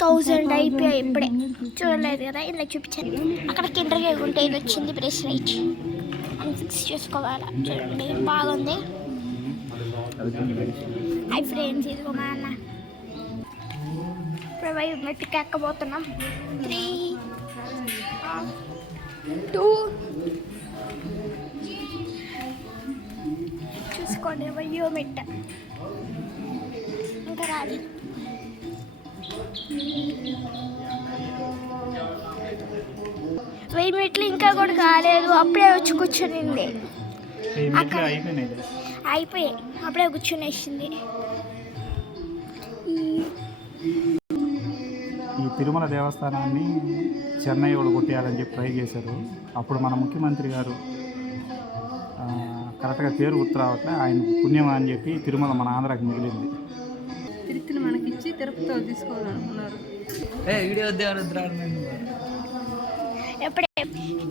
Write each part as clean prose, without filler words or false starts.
1000 అయిపోయాయి ఇప్పుడే. చూడలేదు కదా, ఇలా చూపించాను. అక్కడ కిండర్ కేక్ ఉంటే ఇది వచ్చింది ప్రెస్ రైట్ అని ఫిక్స్ చేసుకోవాలి. చూడండి బాగుంది. హై ఫ్రెండ్స్, ఇదిగో మా అన్న. ఇప్పుడు మెట్టుకి ఎక్కబోతున్నాం. 3, 2 చూసుకోండి. అయ్యో మెట్ట ఇంకా రాలి. వెయ్యి మెట్లు ఇంకా కూడా కాలేదు, అప్పుడే వచ్చి కూర్చునింది. అయిపోయాయి, అప్పుడే కూర్చునేసింది. ఈ తిరుమల దేవస్థానాన్ని చెన్నై వాళ్ళు కొట్టేయాలని చెప్పి ట్రై చేశారు. అప్పుడు మన ముఖ్యమంత్రి గారు కరెక్ట్గా పేరు గుర్తు రావట్లే, ఆయన పుణ్యమా అని చెప్పి తిరుమల మన ఆంధ్రాకి మిగిలింది. తిరుపతిని మనకిచ్చి తిరుపతితో తీసుకోవాలనుకున్నారు.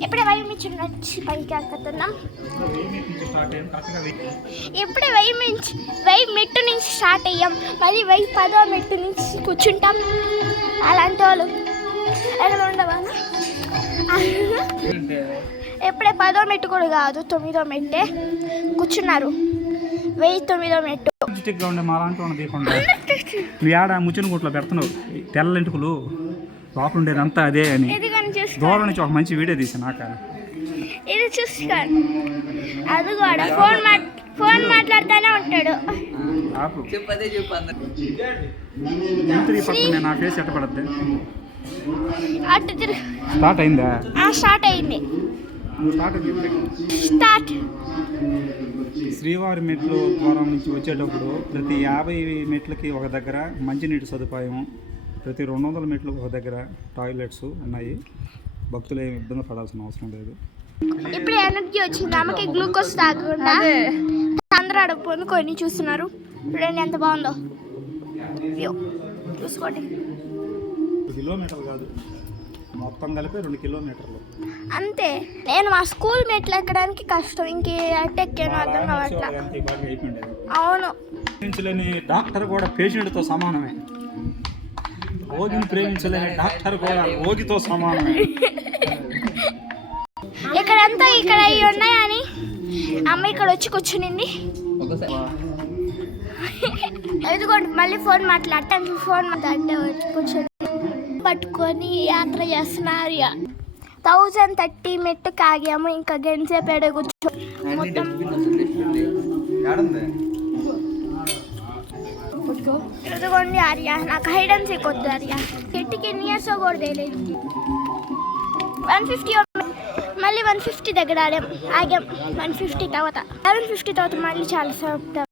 ఎప్పుడే వైమించి వచ్చి పైకి ఎక్కుతున్నాం. ఎప్పుడే వెయ్యి మెట్టు నుంచి స్టార్ట్ అయ్యాం, మళ్ళీ 1010వ మెట్టు నుంచి కూర్చుంటాం. అలాంటి వాళ్ళు ఎలా ఉండవా? ఎప్పుడే 10వ మెట్టు కూడా కాదు, 9వ మెట్టే కూర్చున్నారు. 1009వ మెట్టు. ఉండే మా లాంటి వాళ్ళని తీయకుండా నువ్వు ఆడ ముచ్చిన గుట్లో పెడుతున్నావు. తెల్లెంటుకులు లోపల ఉండేదంతా అదే అని దూరం నుంచి ఒక మంచి వీడియో తీసాను. నాక ఇది చూసుకోండి, అది కూడా ఫోన్ మాట్లాడుతూనే ఉంటాడు. నా ఫేస్ ఎట్ట పడద్ది. అటు తిరుగు. స్టార్ట్ అయిందా? స్టార్ట్ అయింది. స్టార్ట్. శ్రీవారి మెట్లు ద్వారం నుంచి వచ్చేటప్పుడు ప్రతి 50 మెట్లకి ఒక దగ్గర మంచినీటి సదుపాయం, ప్రతి 200 మెట్లు ఒక దగ్గర టాయిలెట్స్ ఉన్నాయి. భక్తులు ఏమి ఇబ్బంది పడాల్సిన అవసరం లేదు. ఇప్పుడు ఎనర్జీ వచ్చింది ఆమెకి, గ్లూకోజ్ తాగకుండా అందరూ అడుపుకొని కొన్ని చూస్తున్నారు. చూడండి ఎంత బాగుందో, చూసుకోండి. కిలోమీటర్లు కాదు, మొత్తం కలిపి 2 కిలోమీటర్లు అంతే. నేను మా స్కూల్ మెట్లు ఎక్కడానికి కష్టం, ఇంకే అట్టెక్కాను అర్థం కావట్లా. అవును, ప్రేమించలేని డాక్టర్ కూడా పేషెంట్తో సమానమే. రోగిని ప్రేమించలేని డాక్టర్ కూడా రోగితో సమానమే. ఇక్కడంతా ఇక్కడ అవి ఉన్నాయని అమ్మ ఇక్కడ వచ్చి కూర్చునింది. ఎదుగోండి మళ్ళీ ఫోన్ మాట్లాడటానికి, ఫోన్ మాట్లాడితే వచ్చి కూర్చొని పట్టుకొని యాత్ర చేస్తున్నారు. 1030 మెట్టు కాగాము, ఇంకా గంటసేపు ఎడ కూర్చో. మొత్తం ఎదుగోండి ఆర్య, నాకు హైడ్ అండ్ సీక్ వద్దు ఆర్య. చెట్టుకి ఎన్ని ఇయర్స్ కూడా తెలియదు. 150 మళ్ళీ 150 దగ్గర ఆగాం. 150 తర్వాత 1150 తర్వాత మళ్ళీ చాలా సేపు